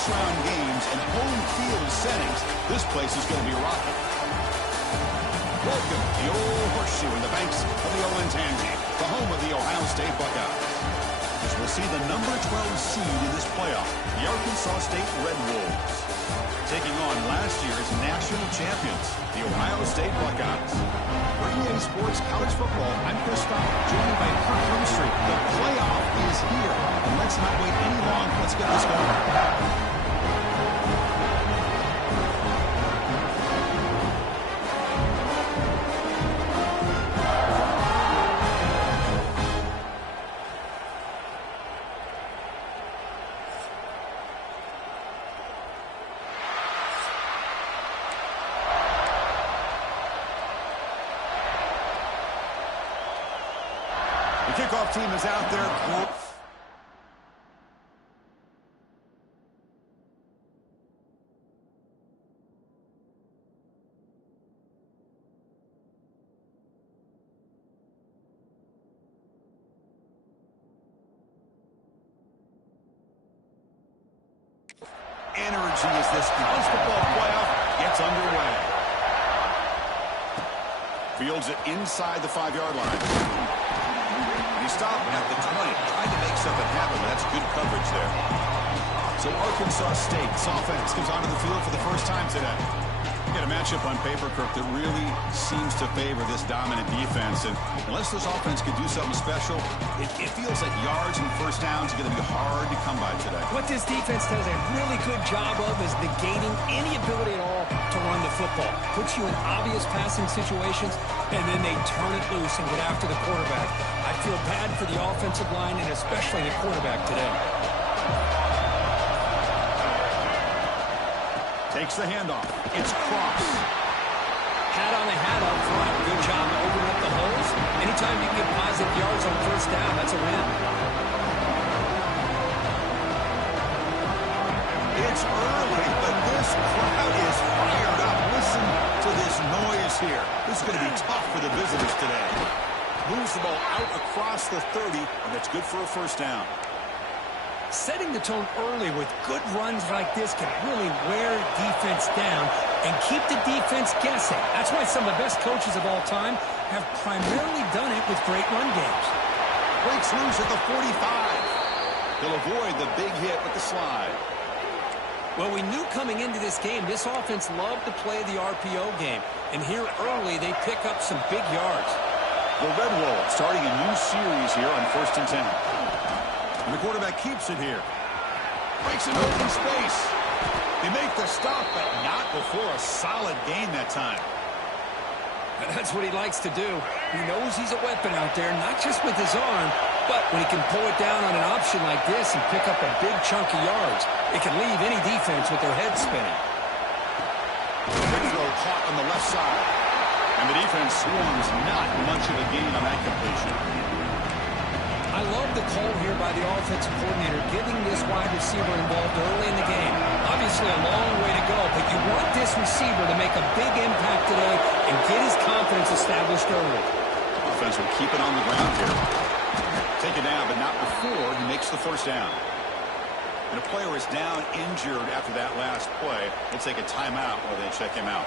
first-round games and home field settings, this place is going to be rocking. Welcome to the old horseshoe in the banks of the Olentangy, the home of the Ohio State Buckeyes. As we'll see the number 12 seed in this playoff, the Arkansas State Red Wolves, taking on last year's national champions, the Ohio State Buckeyes. For EA Sports College Football, I'm Chris Fowler, joined by Kirk Herbstreit. The playoff is here, and let's not wait any longer. Let's get this going. The kickoff team is out there. Energy as this college football playoff gets underway. Fields it inside the 5-yard line. He stopped at the 20, trying to make something happen, but that's good coverage there. So Arkansas State's offense comes onto the field for the first time today. You got a matchup on paper, Kirk, that really seems to favor this dominant defense. And unless this offense could do something special, it feels like yards and first downs are going to be hard to come by today. What this defense does a really good job of is negating any ability at all to run the football. Puts you in obvious passing situations, and then they turn it loose and get after the quarterback. I feel bad for the offensive line and especially the quarterback today. Takes the handoff. It's Cross. Hat on the hat up front. Good job to open up the holes. Anytime you can get positive yards on first down, that's a win. It's early, but this crowd is fired up. Listen to this noise here. This is going to be tough for the visitors today. Moves the ball out across the 30, and that's good for a first down. Setting the tone early with good runs like this can really wear defense down and keep the defense guessing. That's why some of the best coaches of all time have primarily done it with great run games. Breaks loose at the 45. He'll avoid the big hit with the slide. Well, we knew coming into this game, this offense loved to play the RPO game. And here early, they pick up some big yards. The Red Wolves starting a new series here on 1st and 10. And the quarterback keeps it here. Breaks an open space. They make the stop, but not before a solid gain that time. That's what he likes to do. He knows he's a weapon out there, not just with his arm, but when he can pull it down on an option like this and pick up a big chunk of yards, it can leave any defense with their head spinning. Big throw caught on the left side. And the defense swarms not much of a gain on that completion. I love the call here by the offensive coordinator, getting this wide receiver involved early in the game. Obviously a long way to go, but you want this receiver to make a big impact today and get his confidence established early. Offense will keep it on the ground here. Take it down, but not before he makes the first down. And a player is down injured after that last play. They'll take a timeout while they check him out.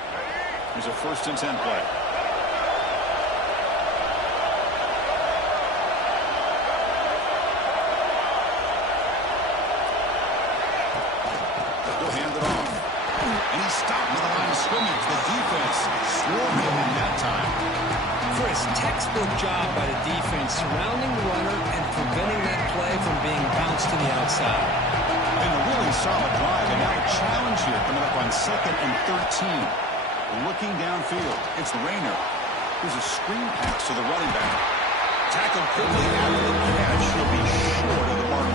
Here's a 1st and 10 play. Textbook job by the defense surrounding the runner and preventing that play from being bounced to the outside. And a really solid drive, and now a challenge here coming up on 2nd and 13. Looking downfield, it's Rayner. Here's a screen pass to the running back. Tackled quickly after the catch. He'll be short of the mark.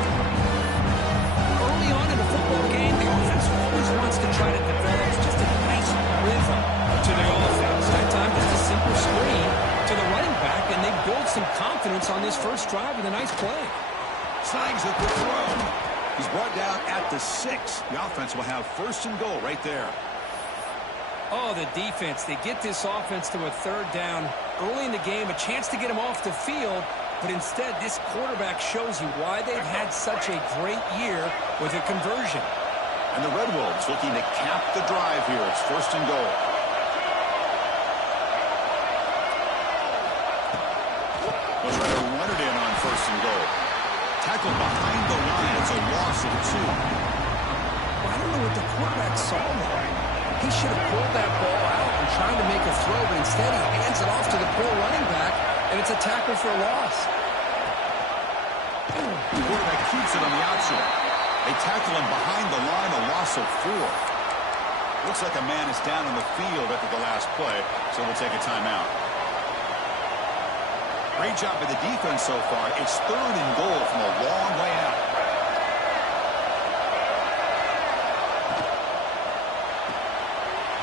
Early on in the football game, the offense always wants to try to develop just a nice rhythm to the offense. That time, just a simple screen to the running back, and they build some confidence on this first drive with a nice play. Snags at the throw. He's brought down at the 6. The offense will have 1st and goal right there. Oh, the defense. They get this offense to a 3rd down early in the game, a chance to get him off the field, but instead this quarterback shows you why they've had such a great year with a conversion. And the Red Wolves looking to cap the drive here. It's 1st and goal. They'll try to run it in on 1st and goal. Tackled behind the line. It's a loss of 2. I don't know what the quarterback saw there. He should have pulled that ball out and tried to make a throw, but instead he hands it off to the poor running back, and it's a tackle for a loss. The quarterback keeps it on the outside. They tackle him behind the line, a loss of 4. Looks like a man is down on the field after the last play, so we'll take a timeout. Great job by the defense so far. It's 3rd and goal from a long way out.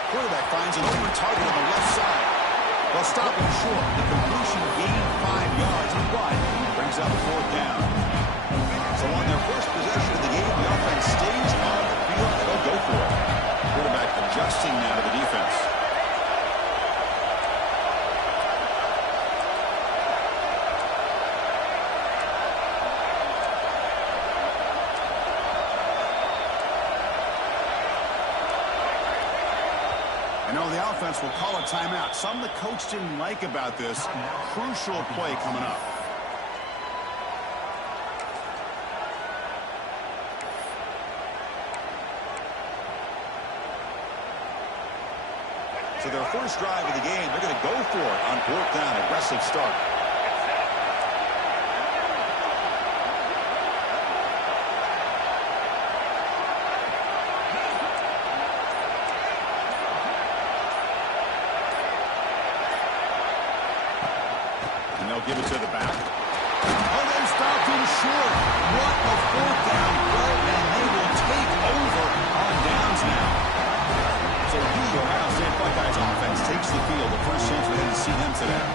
Quarterback finds an open target on the left side. They'll stop him short. The completion gained 5 yards, but brings up 4th down. So on their first possession of the game, the offense stays on the field, and they'll go for it. Quarterback adjusting now to the defense. The offense will call a timeout. Something the coach didn't like about this. Crucial play coming up. So their first drive of the game, they're going to go for it on 4th down. Aggressive start. Give it to the back. Oh, they stopped him short. What a 4th down play, and they will take over on downs now. So the Ohio State Buckeyes offense takes the field. The first chance we had to see them today.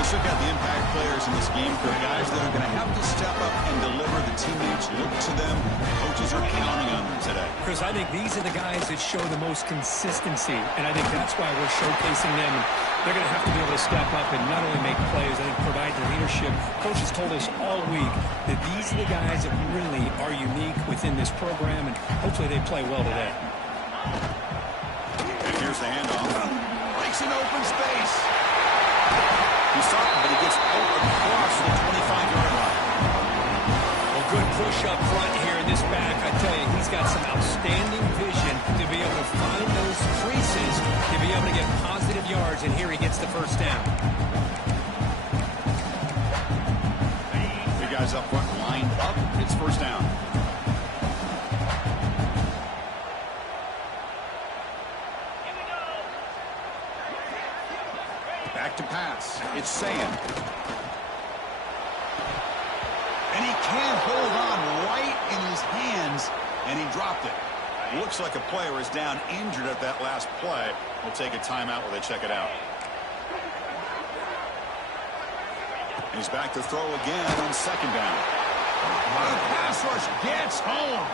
Let's look at the impact players in this game for guys that are going to have to step up and deliver. The teammates look to them. Coaches are counting on them today. Chris, I think these are the guys that show the most consistency, and I think that's why we're showcasing them. They're going to have to be able to step up and not only make plays, I think provide the leadership. Coach has told us all week that these are the guys that really are unique within this program, and hopefully they play well today. And here's the handoff. Breaks an open space. He's stopped, but he gets over across the 25-yard line. Well, good push up front here in this back. I tell you, he's got some outstanding vision to be able to find those creases, to be able to get positive yards, and here he gets the first down. Three guys up front lined up. It's 1st down. Back to pass. It's Sand. And he can't hold on right in his hands, and he dropped it. Looks like a player is down injured at that last play. We'll take a timeout while they check it out. He's back to throw again on 2nd down. The pass rush gets home.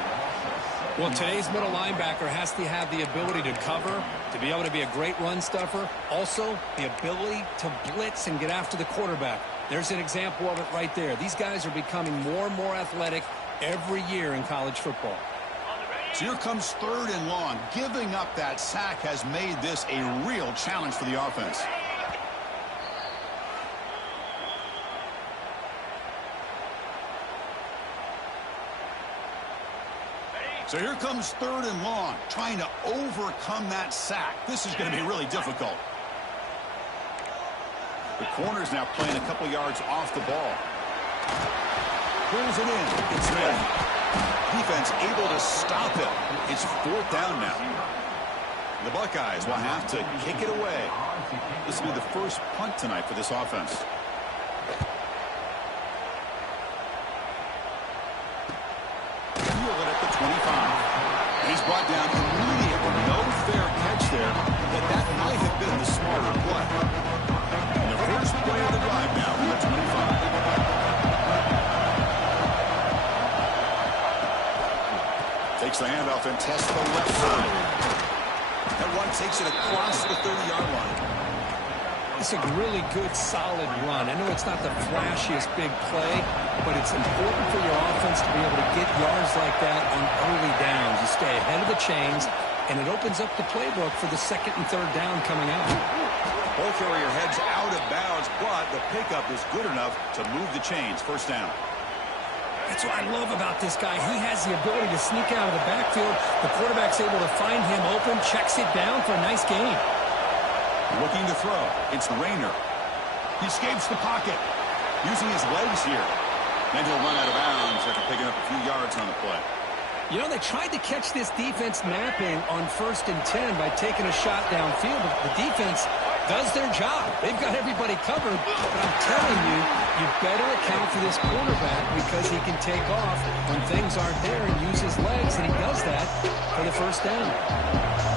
Well, today's middle linebacker has to have the ability to cover, to be able to be a great run stuffer. Also, the ability to blitz and get after the quarterback. There's an example of it right there. These guys are becoming more and more athletic every year in college football. So here comes 3rd and long. Giving up that sack has made this a real challenge for the offense. So here comes 3rd and long, trying to overcome that sack. This is going to be really difficult. The corner's now playing a couple yards off the ball. Pulls it in. It's there. Defense able to stop it. It's 4th down now. The Buckeyes will have to kick it away. This will be the first punt tonight for this offense. At the 25. He's brought down immediately. No fair catch there, but that might have been the smarter play. And the first play of the drive now from the 25. Takes the handoff and tests the left side. That run takes it across the 30-yard line. It's a really good, solid run. I know it's not the flashiest big play, but it's important for your offense to be able to get yards like that on early downs. You stay ahead of the chains, and it opens up the playbook for the second and third down coming out. Ball carrier heads out of bounds, but the pickup is good enough to move the chains. First down. That's what I love about this guy. He has the ability to sneak out of the backfield. The quarterback's able to find him open, checks it down for a nice gain. Looking to throw. It's Rayner. He escapes the pocket, using his legs here. Then he'll run out of bounds after picking up a few yards on the play. You know, they tried to catch this defense napping on 1st and 10 by taking a shot downfield, but the defense does their job. They've got everybody covered, but I'm telling you, you better account for this quarterback because he can take off when things aren't there and use his legs, and he does that for the first down.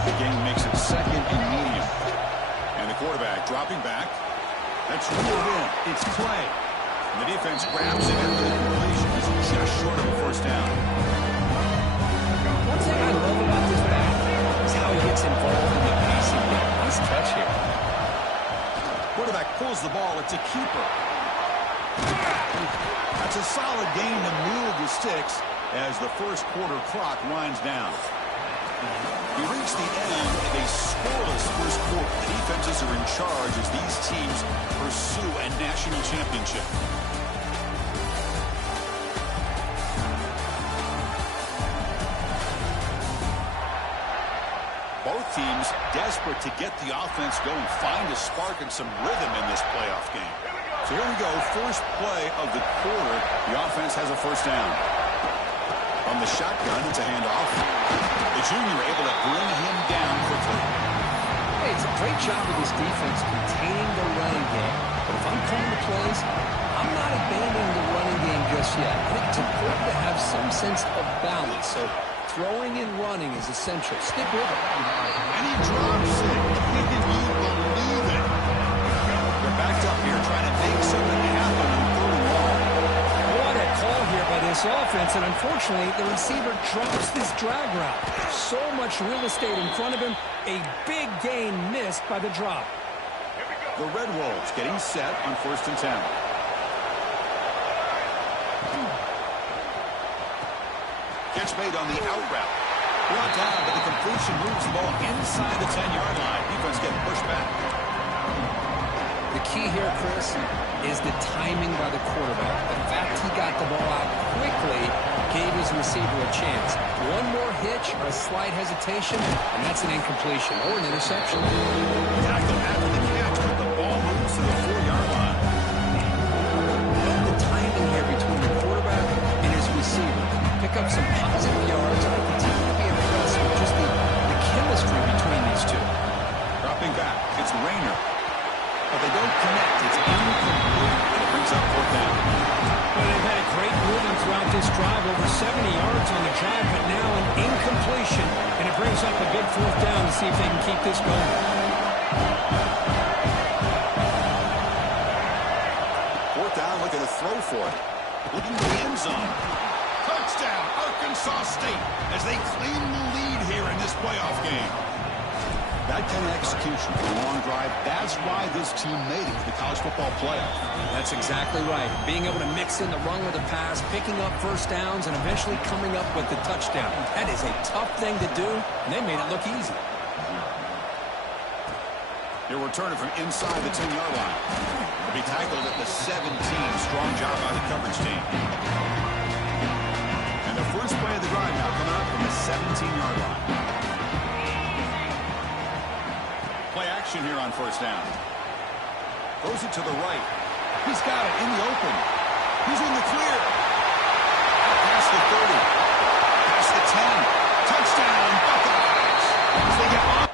The game makes it second and medium. And the quarterback dropping back. That's reeled in. It's Clay. And the defense grabs it after the completion. It's just short of a first down. One thing I love about this back is how he gets involved in the passing game. Nice touch here. Quarterback pulls the ball. It's a keeper. That's a solid gain to move the sticks as the first quarter clock winds down. We reach the end of a scoreless first quarter. The defenses are in charge as these teams pursue a national championship. Both teams desperate to get the offense going, find a spark and some rhythm in this playoff game. So here we go, first play of the quarter. The offense has a first down. From the shotgun, it's a handoff. The junior able to bring him down quickly. Hey, it's a great job of this defense containing the running game. But if I'm calling the plays, I'm not abandoning the running game just yet. I think it's important to have some sense of balance. So throwing and running is essential. Stick with it. And he drops it. Can you believe it? They're backed up here trying to make something happen on third and long. What a call here by this offense, and unfortunately, the receiver drops this drag route. So much real estate in front of him, a big gain missed by the drop. The Red Wolves getting set on 1st and 10. Catch made on the out route. Brought down, but the completion moves the ball inside the 10-yard line. Defense getting pushed back. The key here, Chris, is the timing by the quarterback. The fact he got the ball out quickly gave his receiver a chance. One more hitch or a slight hesitation, and that's an incompletion or an interception. Tackle after the catch, but the ball moves to the 4-yard line. And the timing here between the quarterback and his receiver. Pick up some positive yards. I continue to be impressed with just the chemistry between these two. Dropping back, it's Rayner. But they don't connect. It's incomplete. And it brings up 4th down. Well, they've had a great rhythm throughout this drive. Over 70 yards on the drive, but now an incompletion. And it brings up a big 4th down to see if they can keep this going. 4th down, looking to throw for it. Looking to the end zone. Touchdown, Arkansas State, as they claim the lead here in this playoff game. That kind of execution for a long drive, that's why this team made it to the college football playoff. That's exactly right. Being able to mix in the run with the pass, picking up first downs, and eventually coming up with the touchdown. That is a tough thing to do, and they made it look easy. He'll return it from inside the 10-yard line. He'll be tackled at the 17. Strong job by the coverage team. And the first play of the drive now coming up from the 17-yard line. Play action here on 1st down. Throws it to the right. He's got it in the open. He's in the clear. Out past the 30. Past the 10. Touchdown, Buckeyes. As they get on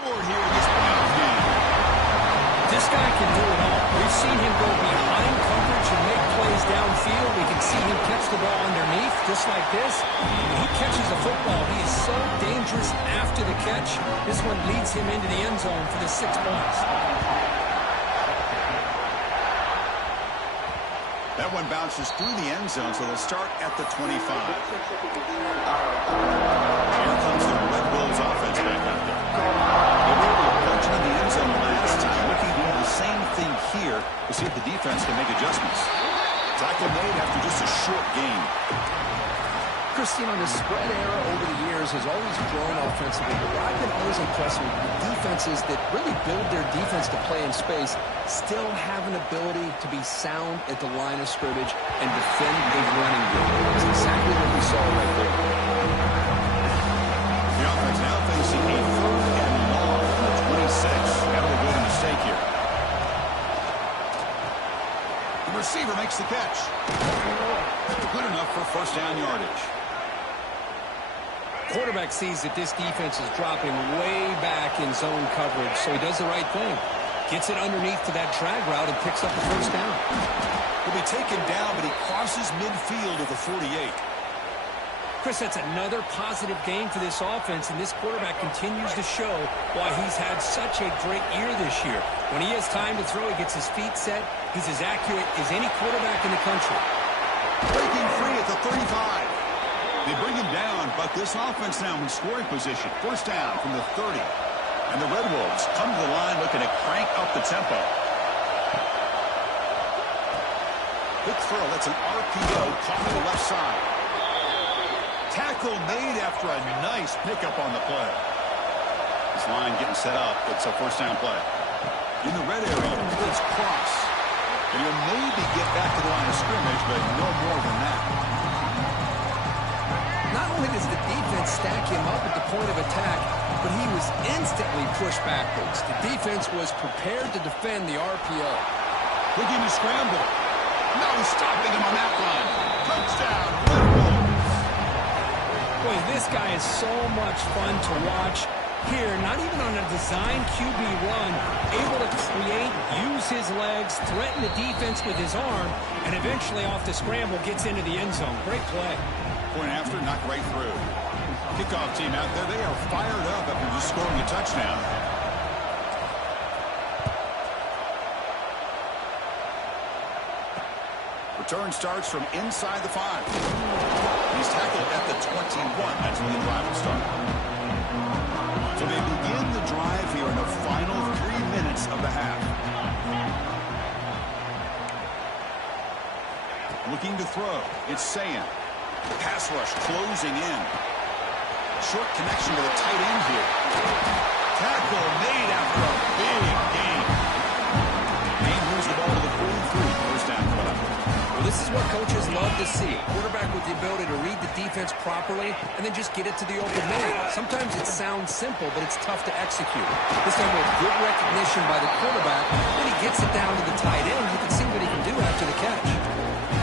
board here in this playoff game. This guy can do it all. We've seen him go behind coverage and make plays downfield. We can see him catch the ball underneath, just like this. When he catches the football, he is so dangerous after the catch. This one leads him into the end zone for the 6 points. That one bounces through the end zone, so they'll start at the 25. Here comes the Red Wolves offense back out there. They were able to punch in the end zone last time, looking We'll see if the defense can make adjustments. Tackle made after just a short gain. Christine, the spread era over the years has always grown offensively, but what I've been always impressed with defenses that really build their defense to play in space still have an ability to be sound at the line of scrimmage and defend a running game. That's exactly what we saw right there. The offense now facing a 3rd and long from the 26. That'll avoid a mistake here. The receiver makes the catch. Good enough for first down yardage. Quarterback sees that this defense is dropping way back in zone coverage, so he does the right thing. Gets it underneath to that drag route and picks up the first down. He'll be taken down, but he crosses midfield of the 48. Chris, that's another positive game for this offense, and this quarterback continues to show why he's had such a great year this year. When he has time to throw, he gets his feet set. He's as accurate as any quarterback in the country. Breaking free at the 35. They bring him down, but this offense now in scoring position. First down from the 30. And the Red Wolves come to the line looking to crank up the tempo. Quick throw. That's an RPO caught to the left side. Tackle made after a nice pickup on the play. This line getting set up. It's a first down play. In the red area, it's cross. And he'll maybe get back to the line of scrimmage, but no more than that. Not only does the defense stack him up at the point of attack, but he was instantly pushed backwards. The defense was prepared to defend the RPO. Looking to scramble. No stopping him on that run. Touchdown, Red Wolves. Boy, this guy is so much fun to watch. Here, not even on a design QB run, able to create, use his legs, threaten the defense with his arm, and eventually off the scramble gets into the end zone. Great play. Point after, knocked right through. Kickoff team out there, they are fired up after just scoring a touchdown. Return starts from inside the 5. He's tackled at the 21. That's when the drive will start. So they begin the drive here in the final 3 minutes of the half. Looking to throw. It's Sayan. Pass rush closing in. Short connection to the tight end here. Tackle made after a big gain. Gain moves the ball to the 43. First down play. Well, this is what coaches love to see. A quarterback with the ability to read the defense properly and then just get it to the open man. Sometimes it sounds simple, but it's tough to execute. This time with good recognition by the quarterback, then he gets it down to the tight end. You can see what he can do after the catch.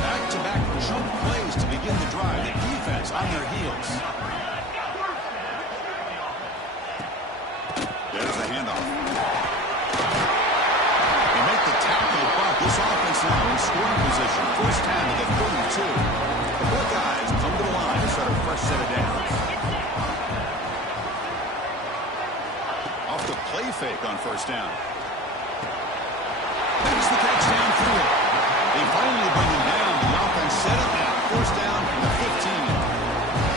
Back-to-back jump plays to begin the drive. The defense on their heels. There's the handoff. They make the tackle, but this offense now in scoring position. First down to the 32. The Buckeyes come to the line to start a fresh set of downs. Off the play fake on first down. Makes the catch downfield. They finally bring him down. The offense set it now. First down from the 15.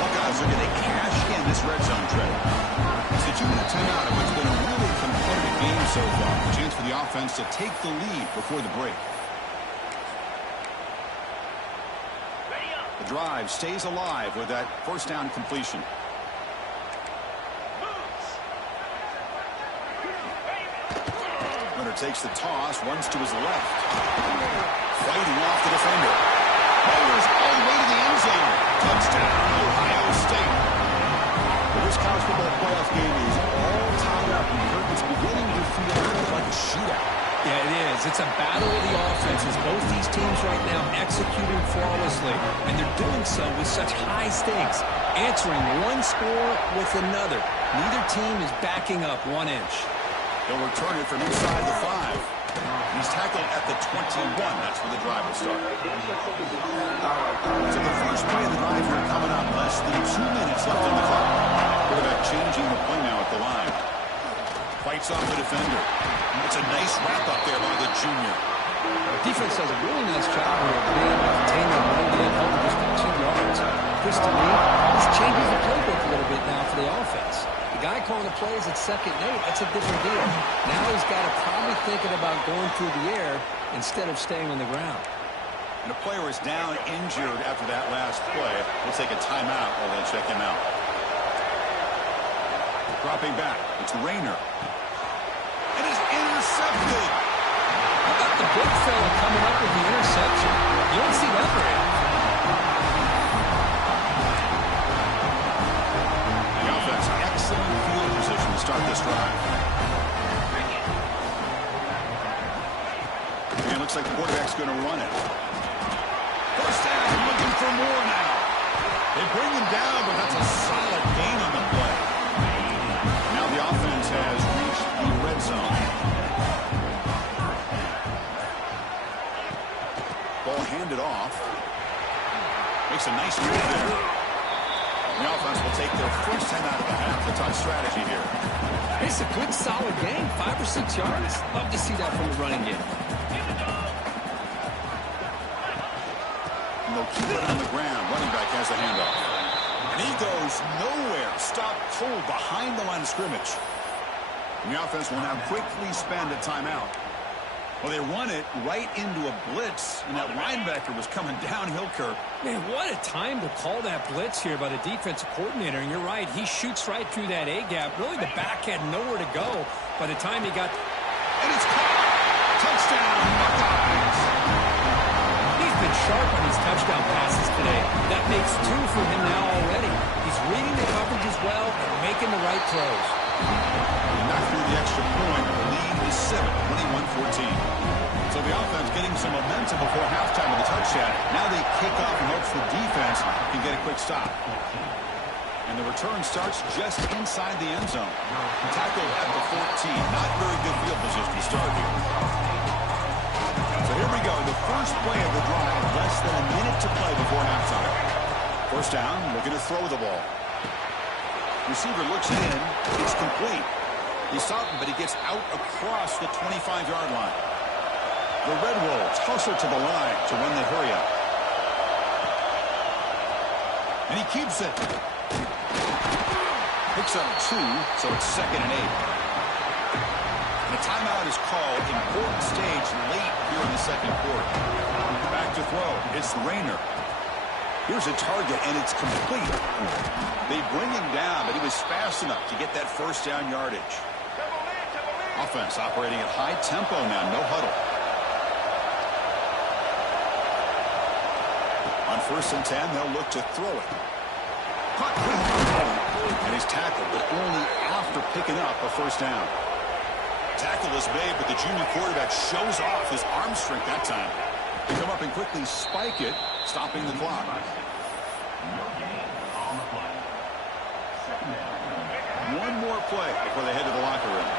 Buckeyes are going to cash in this red zone trip. It's a 2-minute timeout of what's been a really competitive game so far. A chance for the offense to take the lead before the break. The drive stays alive with that first down completion. Winner takes the toss, runs to his left. Fighting off the defender. Fires all the way to the end zone. Touchdown, Ohio State. Well, this college football playoff game is all tied up. It's beginning to feel like a shootout. Yeah, it is. It's a battle of the offenses. Both these teams right now executing flawlessly, and they're doing so with such high stakes, answering one score with another. Neither team is backing up 1 inch. They'll return it from inside the 5. He's tackled at the 21. That's where the drive will start. So the first play of the drive here coming up. Less than 2 minutes left on the clock. Quarterback changing the play now at the line. Fights off the defender. It's a nice wrap up there by the junior. Defense does a really nice job here of being able to contain the run game home just 2 yards. Chris, to me, this changes the playbook a little bit now for the offense. The guy calling the plays at 2nd and 8, that's a different deal. Now he's got to probably thinking about going through the air instead of staying on the ground. And the player is down injured after that last play. We'll take a timeout while they check him out. Dropping back, it's Rayner. It is intercepted. How about the big fella coming up with the interception? You don't see that very often. The offense, excellent field position to start this drive. And it looks like the quarterback's going to run it. First down, looking for more now. They bring him down, but that's a solid gain on the play. Now the offense has reached the red zone. Ball handed off. Makes a nice move there. The offense will take their first 10 out of the half to talk strategy here. It's a good, solid game, 5 or 6 yards. Love to see that from the running game. And they'll keep it on the ground. Running back has the handoff. And he goes nowhere. Stopped cold behind the line of scrimmage. And the offense will now quickly spend a timeout. Well, they run it right into a blitz, and that linebacker was coming downhill, Kirk. Man, what a time to call that blitz here by the defensive coordinator. And you're right, he shoots right through that A-gap. Really, the back had nowhere to go by the time he got... And it's caught! Touchdown, Buckeyes! He's been sharp on these touchdown passes today. That makes 2 for him now already. He's reading the coverage as well and making the right throws. And that through the extra point, the lead is 7, 21-14. So the offense getting some momentum before halftime with a touchdown. Now they kick off in hopes the defense can get a quick stop. And the return starts just inside the end zone. Tackled at the 14. Not very good field position to start here. So here we go. The first play of the drive. Less than a minute to play before halftime. First down, looking to throw the ball. Receiver looks in. It's complete. He's stopping, but he gets out across the 25-yard line. The Red Wolves hustle to the line to win the hurry up. And he keeps it. Picks up 2, so it's 2nd and 8. And the timeout is called. Important stage late here in the second quarter. Back to throw. It's Rayner. Here's a target, and it's complete. They bring him down, but he was fast enough to get that first down yardage. Offense operating at high tempo now, no huddle. On 1st and 10, they'll look to throw it. And he's tackled, but only after picking up a first down. Tackle is made, but the junior quarterback shows off his arm strength that time. They come up and quickly spike it, stopping the clock. One more play before they head to the locker room.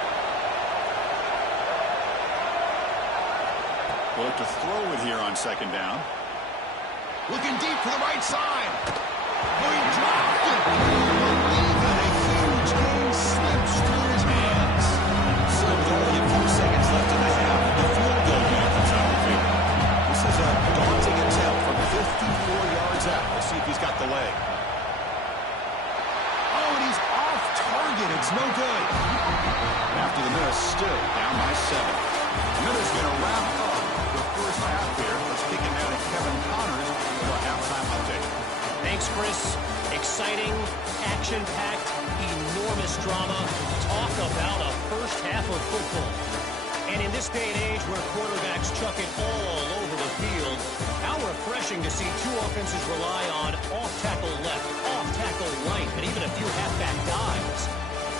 They'll look to throw it here on 2nd down. Looking deep to the right side. Oh, he dropped it. And a huge gain slips through his hands. So with only a few seconds left in the half, the field goal unit comes out of the field. This is a daunting attempt from 54 yards out. Let's see if he's got the leg. Oh, and he's off target. It's no good. After the miss, still down by 7. The Minutes going to wrap up the first half here. Let's kick it down to Kevin Connors for a halftime update. Thanks, Chris. Exciting, action-packed, enormous drama. Talk about a first half of football. And in this day and age where quarterbacks chuck it all over the field, how refreshing to see 2 offenses rely on off-tackle left, off-tackle right, and even a few halfback dives.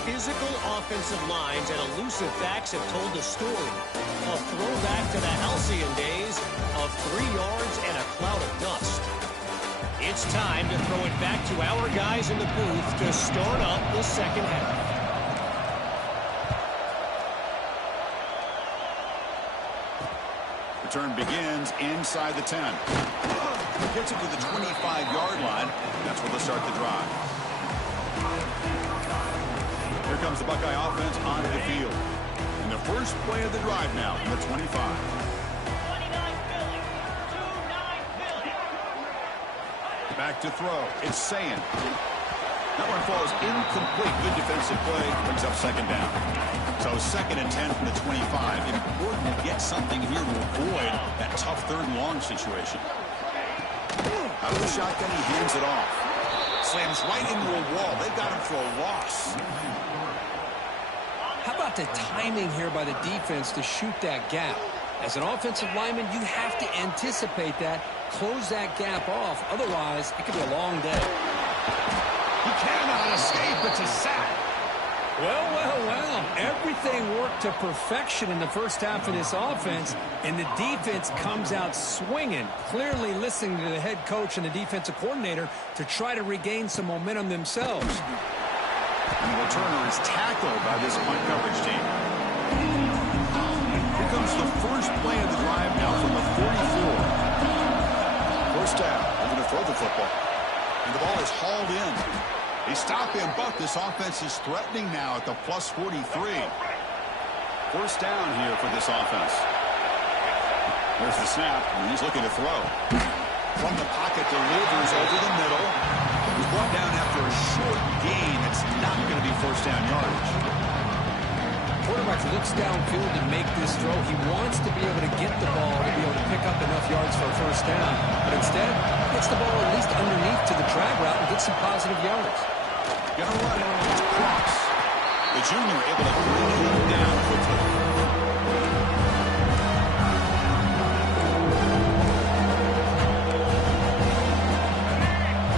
Physical offensive lines and elusive backs have told the story. A throwback to the halcyon days of 3 yards and a cloud of dust. It's time to throw it back to our guys in the booth to start up the second half. Return begins inside the 10. Gets it to the 25-yard line. That's where they'll start the drive. Here comes the Buckeye offense onto the field. And the first play of the drive now from the 25. Back to throw. It's Sayin. That one falls incomplete. Good defensive play. Brings up second down. So 2nd and 10 from the 25. Important to get something here to avoid that tough 3rd and long situation. Out of the shotgun, he hands it off. Slams right into a wall. They've got him for a loss. How about the timing here by the defense to shoot that gap? As an offensive lineman, you have to anticipate that, close that gap off. Otherwise, it could be a long day. He cannot escape. It's a sack. Well, well, well. Everything worked to perfection in the first half of this offense, and the defense comes out swinging, clearly listening to the head coach and the defensive coordinator to try to regain some momentum themselves. And the returner is tackled by this punt coverage team. Here comes the first play of the drive now from the 44. First down. They're going to throw the football. And the ball is hauled in. They stop him, but this offense is threatening now at the plus 43. First down here for this offense. There's the snap, and he's looking to throw. From the pocket, delivers over the middle. He's brought down after a short gain. It's not going to be first down yardage. Quarterback looks downfield to make this throw. He wants to be able to get the ball to be able to pick up enough yards for a first down. But instead, gets the ball at least underneath to the drag route and gets some positive yards. Gonna run it. It's Cross. The junior able to bring him down quickly.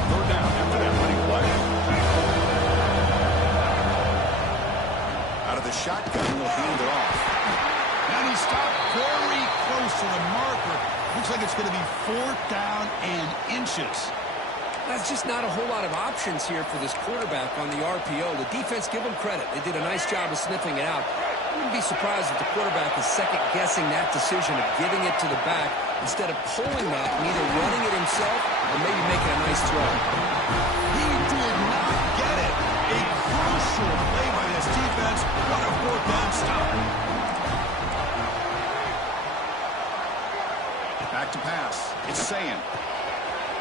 Third down after that running play. Out of the shotgun, he'll hand it off. And he stopped very close to the marker. Looks like it's going to be 4th down and inches. That's just not a whole lot of options here for this quarterback on the RPO. The defense, give them credit. They did a nice job of sniffing it out. I wouldn't be surprised if the quarterback is second-guessing that decision of giving it to the back instead of pulling that and either running it himself or maybe making a nice throw. He did not get it. A crucial play by this defense. What a 4th down stop. Back to pass. It's Sayan.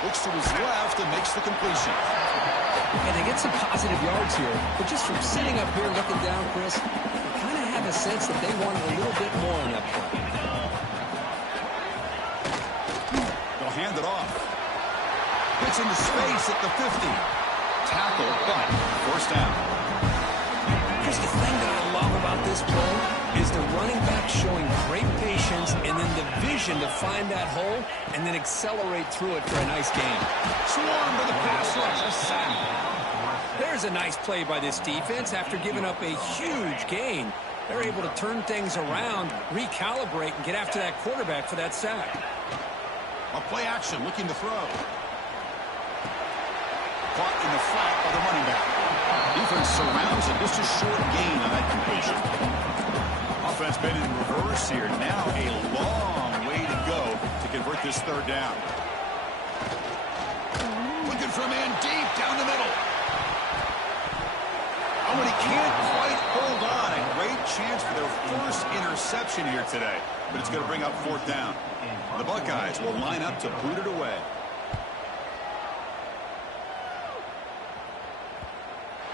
Looks to his left and makes the completion. And they get some positive yards here, but just from sitting up here looking down, Chris, you kind of have a sense that they wanted a little bit more on that play. They'll hand it off. Gets into space at the 50. Tackle, but first down. Here's the thing that I love about this play is the running back showing great patience and then the vision to find that hole and then accelerate through it for a nice gain. Swarm by the pass rush, a sack. There's a nice play by this defense after giving up a huge gain. They're able to turn things around, recalibrate, and get after that quarterback for that sack. A play action, looking to throw. Caught in the flat by the running back. Defense surrounds it. Just a short gain on that completion. Offense been in reverse here. Now a long way to go to convert this 3rd down. Looking for a man deep down the middle. Oh, and he can't quite hold on. A great chance for their first interception here today. But it's going to bring up 4th down. The Buckeyes will line up to boot it away.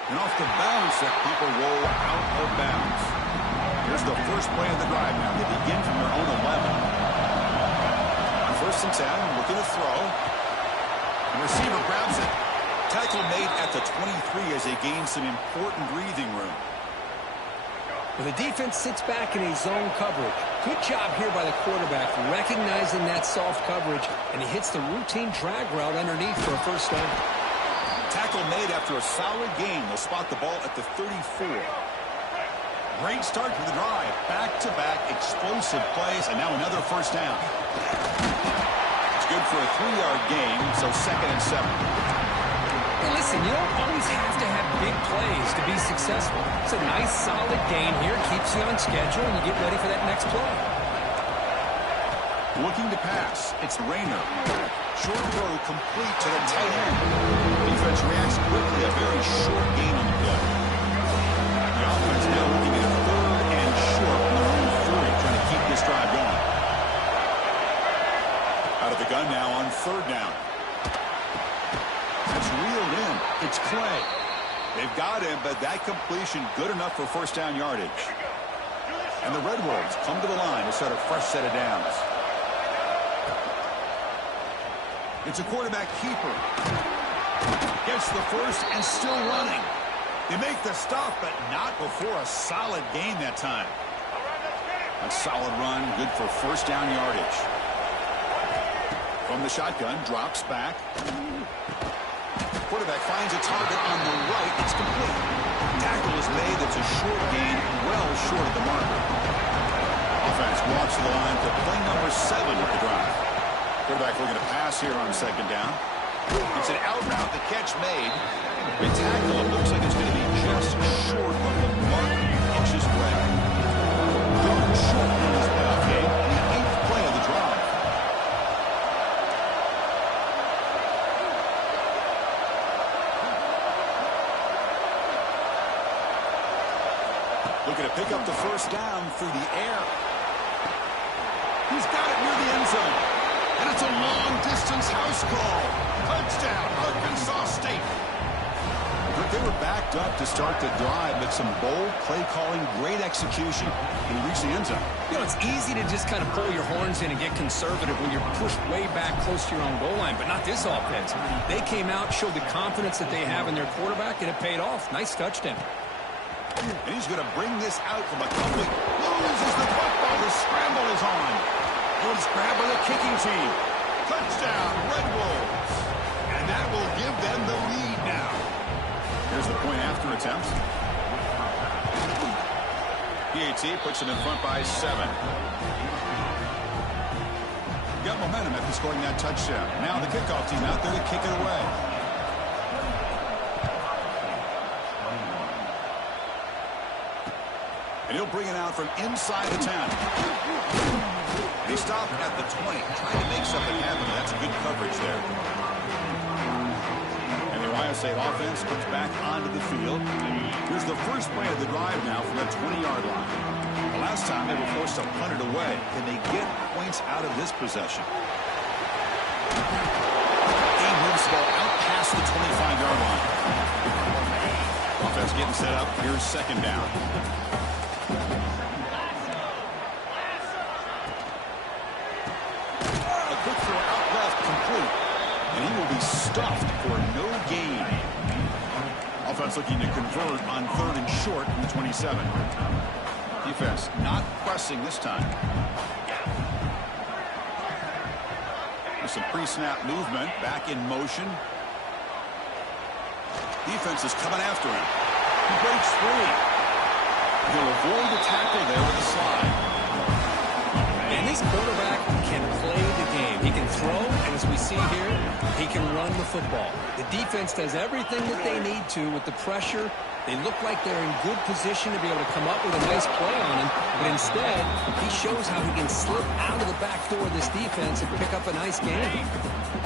And off the bounce, that punt will roll out of bounds. Here's the first play of the drive now. They begin from their own 11. On 1st and 10, looking to throw. The receiver grabs it. Tackle made at the 23 as they gain some important breathing room. Well, the defense sits back in a zone coverage. Good job here by the quarterback, recognizing that soft coverage, and he hits the routine drag route underneath for a first down. Tackle made after a solid gain. They'll spot the ball at the 34. Great start to the drive. Back-to-back explosive plays, and now another first down. It's good for a 3-yard gain, so 2nd and 7. Hey, listen, you don't always have to have big plays to be successful. It's a nice, solid gain here. Keeps you on schedule, and you get ready for that next play. Looking to pass. It's Rayner. Short throw complete to the tight end. Defense reacts quickly. A very short gain on the play. The offense now looking at a 3rd and short on their own 40, trying to keep this drive going. Out of the gun now on 3rd down. That's reeled in. It's Clay. They've got him, but that completion good enough for first down yardage. And the Red Wolves come to the line to start a fresh set of downs. It's a quarterback keeper. Gets the first and still running. They make the stop, but not before a solid gain that time. A solid run, good for first down yardage. From the shotgun, drops back. Quarterback finds a target on the right. It's complete. Tackle is made. That's a short gain, well short of the marker. Offense walks to the line for play number 7 of the drive. Quarterback looking to pass here on second down. It's an out route. The catch made. They tackle him. Looks like it's going to be just short of the mark. Inches away. Going short in this playoff game. The 8th play of the drive. Looking to pick up the first down through the air. He's got it near the end zone. And it's a long-distance house call. Touchdown, Arkansas State. But they were backed up to start the drive, but some bold play calling, great execution, and reached the end zone. You know, it's easy to just kind of pull your horns in and get conservative when you're pushed way back close to your own goal line, but not this offense. They came out, showed the confidence that they have in their quarterback, and it paid off. Nice touchdown. And he's going to bring this out from a complete. Loses the football. The scramble is on. Good grab by the kicking team. Touchdown, Red Wolves. And that will give them the lead now. Here's the point after attempt. PAT puts them in front by 7. Got momentum after scoring that touchdown. Now the kickoff team out there to kick it away. And he'll bring it out from inside the 10. He stopped at the 20, trying to make something happen. That's good coverage there. And the Ohio State offense comes back onto the field. Here's the first play of the drive now from the 20-yard line. The last time they were forced to punt it away. Can they get points out of this possession? He moves the ball out past the 25-yard line. Offense getting set up. Here's second down. And he will be stuffed for no gain. Offense looking to convert on 3rd and short from the 27. Defense not pressing this time. There's some pre-snap movement. Back in motion. Defense is coming after him. He breaks free. He'll avoid the tackle there with a slide. And this quarterback can play the game. He can throw, and as we see here, he can run the football. The defense does everything that they need to with the pressure. They look like they're in good position to be able to come up with a nice play on him, but instead, he shows how he can slip out of the back door of this defense and pick up a nice game.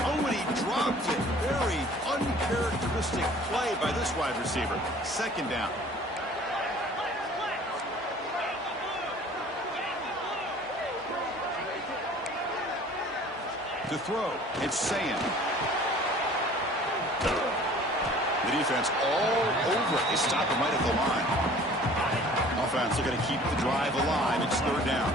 Oh, and he dropped it. Very uncharacteristic play by this wide receiver. Second down. To throw, it's Sayin. The defense all over it. They stop him right at the line. Offense looking to keep the drive alive. It's 3rd down.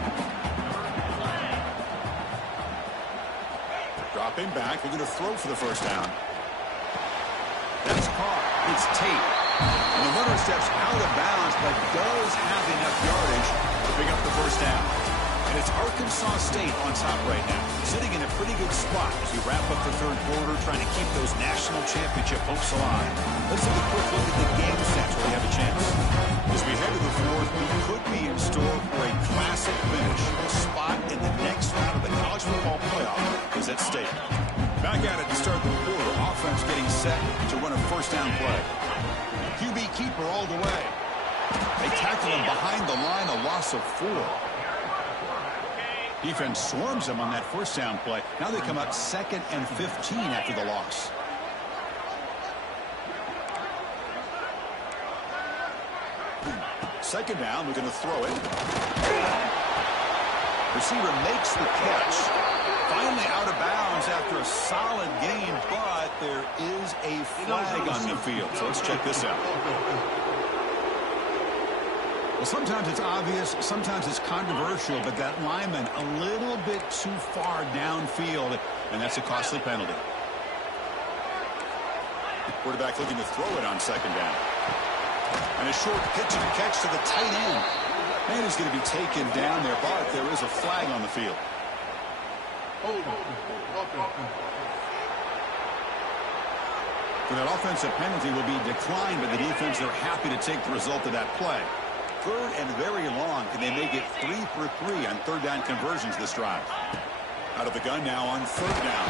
Dropping back. They're going to throw for the first down. That's caught. It's Tate. And the runner steps out of bounds, but does have enough yardage to pick up the first down. And it's Arkansas State on top right now, sitting in a pretty good spot as we wrap up the 3rd quarter, trying to keep those national championship hopes alive. Let's take a quick look at the game stats where we have a chance. As we head to the 4th, we could be in store for a classic finish. A spot in the next round of the college football playoff is at stake. Back at it to start the quarter. Offense getting set to run a first down play. QB keeper all the way. They tackle him behind the line, a loss of 4. Defense swarms them on that first down play. Now they come up 2nd and 15 after the loss. Second down, we're going to throw it. Receiver makes the catch. Finally out of bounds after a solid game, but the there is a flag on the field. So let's check this out. Well, sometimes it's obvious, sometimes it's controversial, but that lineman a little bit too far downfield, and that's a costly penalty. Quarterback looking to throw it on second down. And a short pitch and a catch to the tight end. Man is going to be taken down there, but there is a flag on the field. For that offensive penalty will be declined by the defense. They're happy to take the result of that play. Third and very long. Can they make it 3 for 3 on third down conversions this drive? Out of the gun now on third down.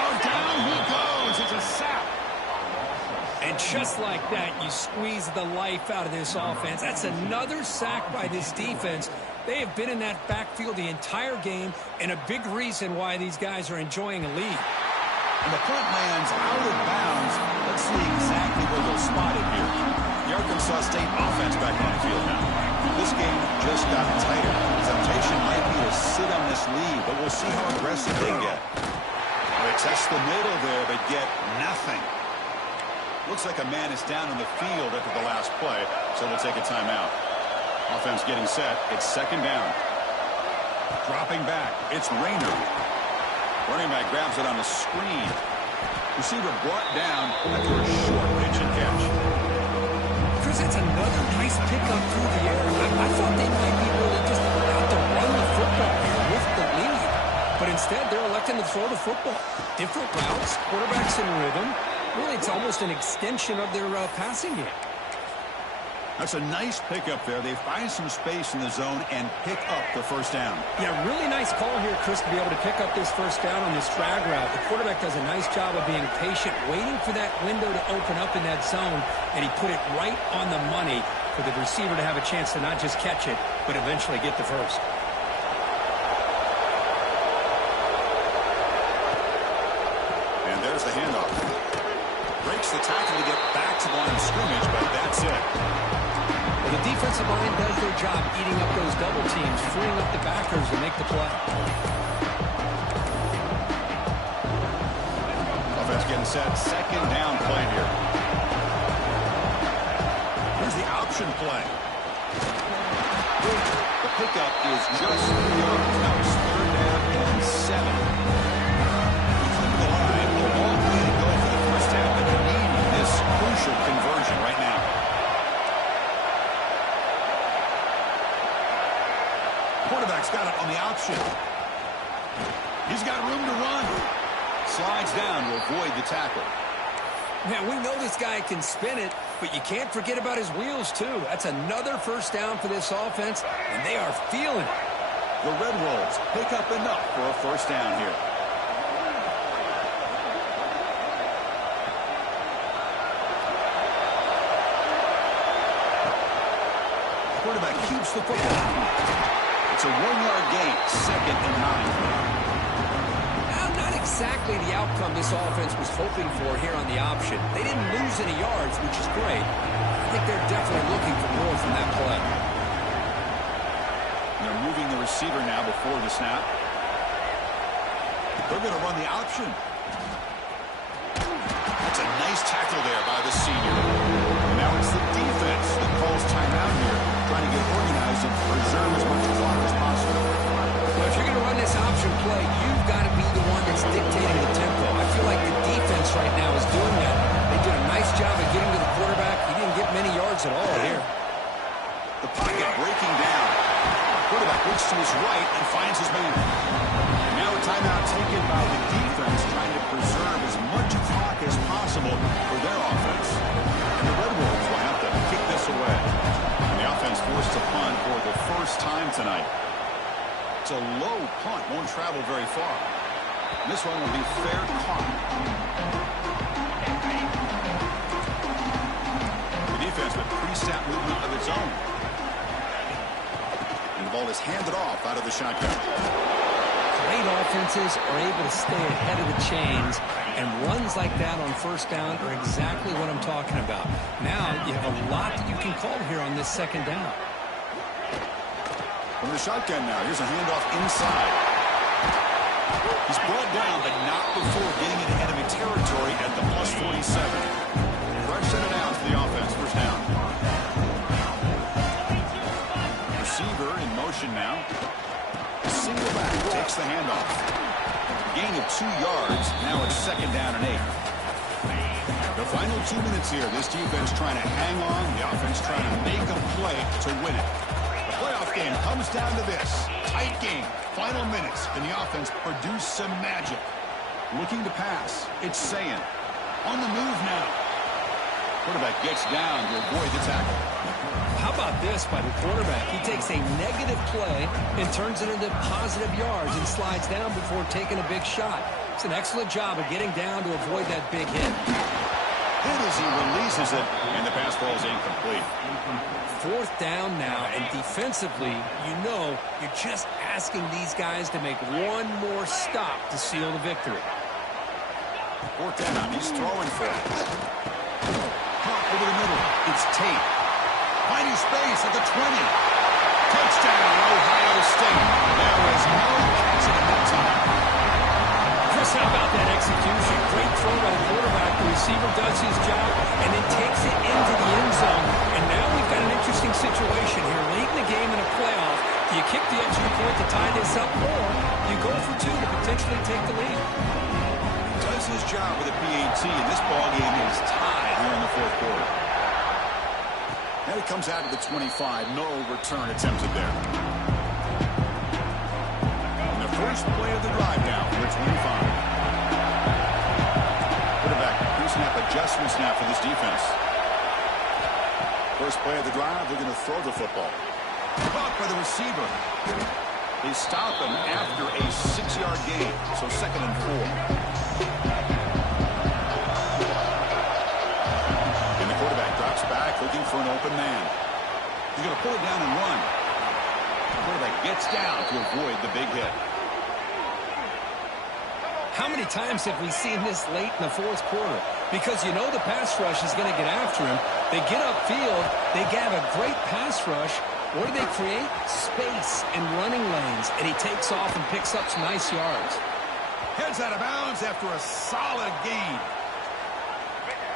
Oh, down he goes. It's a sack. And just like that, you squeeze the life out of this offense. That's another sack by this defense. They have been in that backfield the entire game, and a big reason why these guys are enjoying a lead. And the punt lands out of bounds. Let's see exactly where they'll spot it here. The Arkansas State offense back on the field now. This game just got tighter. The temptation might be to sit on this lead, but we'll see how aggressive they get. They test the middle there, but get nothing. Looks like a man is down in the field after the last play, so they'll take a timeout. Offense getting set. It's second down. Dropping back. It's Rayner. Running back grabs it on the screen. Receiver brought down after a short pitch and catch. Chris, it's another nice pickup through the air. I thought they might be really just out to run the football here with the lead. But instead, they're electing to throw the football. Different routes, quarterbacks in rhythm. Really, it's almost an extension of their passing game. That's a nice pickup there. They find some space in the zone and pick up the first down. Yeah, really nice call here, Chris, to be able to pick up this first down on this drag route. The quarterback does a nice job of being patient, waiting for that window to open up in that zone, and he put it right on the money for the receiver to have a chance to not just catch it, but eventually get the first. And there's the handoff. Breaks the tackle to get back to the line of scrimmage, but that's it. The defensive line does their job eating up those double teams, freeing up the backers to make the play. Offense getting set. Second down play here. Here's the option play. The pickup is just 3 yards. Now it's third down and 7. Clip the line. A long way to go for the first half, but they need this crucial conversion right now. Quarterback's got it on the option. He's got room to run. Slides down to avoid the tackle. Man, we know this guy can spin it, but you can't forget about his wheels, too. That's another first down for this offense, and they are feeling it. The Red Wolves pick up enough for a first down here. Quarterback keeps the football. It's a 1-yard gain, second and 9. Now, not exactly the outcome this offense was hoping for here on the option. They didn't lose any yards, which is great. I think they're definitely looking for more from that play. They're moving the receiver now before the snap. They're going to run the option. That's a nice tackle there by the senior. Now it's the defense that calls timeout here, trying to get organized and preserve as much clock as possible. Well, if you're going to run this option play, you've got to be the one that's dictating the tempo. I feel like the defense right now is doing that. They did a nice job of getting to the quarterback. He didn't get many yards at all here. The pocket breaking down. Quarterback looks to his right and finds his man. And now a timeout taken by the defense, trying to preserve as much clock as possible for their offense. And the Red Wolves will have to kick this away. And the offense forced to punt for the first time tonight. It's a low punt, won't travel very far. This one will be fair caught. The defense with pre-snap movement of its own. And the ball is handed off out of the shotgun. Great offenses are able to stay ahead of the chains, and runs like that on first down are exactly what I'm talking about. Now you have a lot that you can call here on this second down. From the shotgun now, here's a handoff inside. He's brought down, but not before getting it ahead of territory at the plus 47. Fresh set it out to the offense. First down. Receiver in motion now. Single back takes the handoff. Gain of 2 yards. Now it's second down and 8. The final 2 minutes here. This defense trying to hang on. The offense trying to make a play to win it. The playoff game comes down to this. Tight game. Final minutes. Can the offense produce some magic? Looking to pass. It's Sayin. On the move now. Quarterback gets down to avoid the tackle. How about this by the quarterback? He takes a negative play and turns it into positive yards and slides down before taking a big shot. It's an excellent job of getting down to avoid that big hit. Hit as he releases it, and the pass ball is incomplete. Fourth down now, and defensively, you know you're just asking these guys to make one more stop to seal the victory. Fourth down, he's throwing for it. Pop over the middle. It's Tate. Finding space at the 20. Touchdown, Ohio State. There was no accident that time. Chris, how about that execution? Great throw by the quarterback. The receiver does his job and then takes it into the end zone. And now we've got an interesting situation here. Late in the game in a playoff, do you kick the extra point to tie this up, or you go for 2 to potentially take the lead? Does his job with a PAT, and this ball game is tied here in the fourth quarter. Now he comes out of the 25. No return attempted there. And the first play of the drive now for the 25. Quarterback pre-snap adjustments now for this defense. First play of the drive, they're going to throw the football. Caught by the receiver. They stop him after a 6-yard gain, so second and 4. And the quarterback drops back, looking for an open man. He's going to pull it down and run. The quarterback gets down to avoid the big hit. How many times have we seen this late in the fourth quarter? Because you know the pass rush is going to get after him. They get upfield. They have a great pass rush. What do they create? Space and running lanes. And he takes off and picks up some nice yards. Heads out of bounds after a solid gain.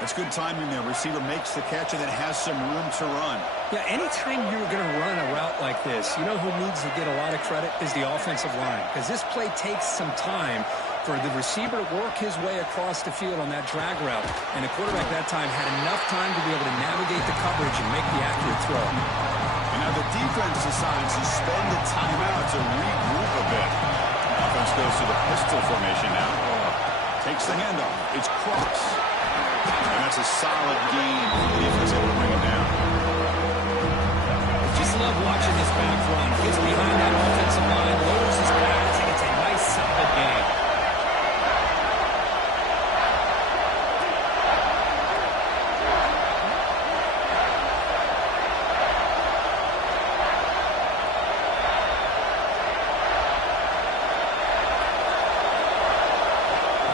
That's good timing there. Receiver makes the catch and then has some room to run. Yeah, anytime you're going to run a route like this, you know who needs to get a lot of credit is the offensive line. Because this play takes some time for the receiver to work his way across the field on that drag route. And the quarterback that time had enough time to be able to navigate the coverage and make the accurate throw. And now the defense decides to spend the timeout to regroup a bit. Offense goes to the pistol formation now. Takes the handoff. It's Cross. And that's a solid gain. The defense able to bring him down. Just love watching this back run. Gets behind that offensive line, lowers his pads, and it's a nice, solid gain.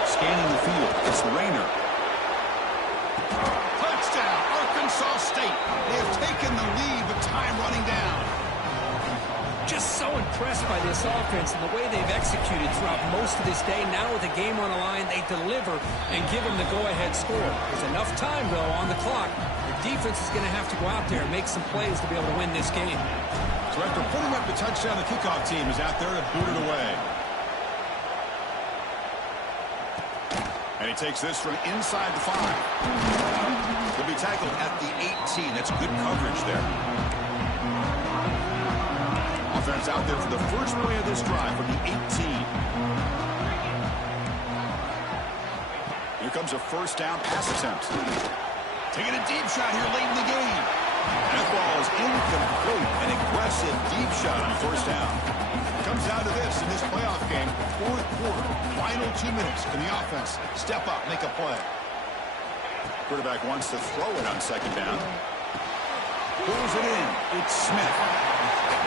Scanning the field. It's Rayner. Touchdown, Arkansas State. They have taken the lead with time running down. Just so impressed by this offense and the way they've executed throughout most of this day. Now with the game on the line, they deliver and give them the go-ahead score. There's enough time, though, on the clock. The defense is going to have to go out there and make some plays to be able to win this game. So after putting up the touchdown, the kickoff team is out there to boot it away. And he takes this from inside the 5. He'll be tackled at the 18. That's good coverage there. Offense out there for the first play of this drive from the 18. Here comes a first down pass attempt. Taking a deep shot here late in the game. And that ball is incomplete. An aggressive deep shot on first down. Comes down to this in this playoff game. Fourth quarter, final 2 minutes. Can the offense step up, make a play? Quarterback wants to throw it on second down. Pulls it in. It's Smith.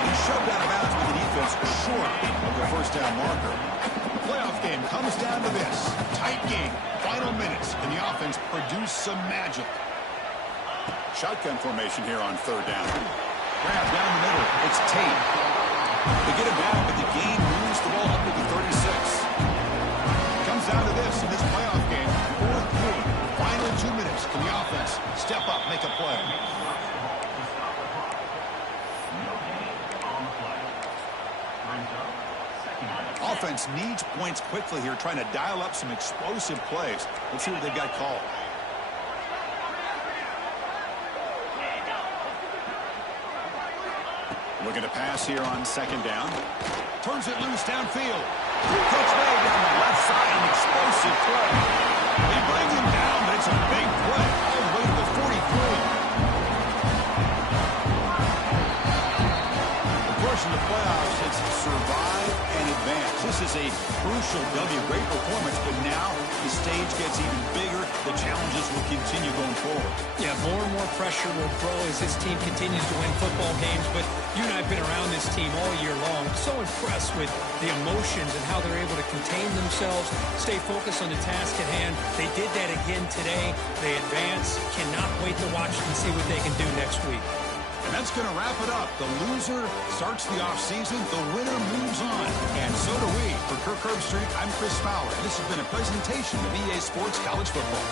He's shoved out of bounds with the defense short of the first down marker. The playoff game comes down to this. Tight game. Final minutes. Can the offense produce some magic? Shotgun formation here on third down. Grab down the middle. It's Tate. They get him down, but the gain moves the ball up to the 36. Comes down to this in this playoff game. Offense needs points quickly here, trying to dial up some explosive plays. Let's see what they've got called. Looking to pass here on second down. Turns it loose downfield. Coach May down the left side, an explosive play. They bring him down, but it's a big play all the way to the 43. Of course, in the playoffs, it's survive and advance. This is a crucial W. Great performance, but now the stage gets even bigger. The challenges will continue going forward. Yeah, more and more pressure will grow as this team continues to win football games, but you and I have been around this team all year long. So impressed with the emotions and how they're able to contain themselves, stay focused on the task at hand. They did that again today. They advance. Cannot wait to watch and see what they can do next week. And that's going to wrap it up. The loser starts the offseason. The winner moves on. And so do we. For Kirk Herbstreit, I'm Chris Fowler. This has been a presentation of EA Sports College Football.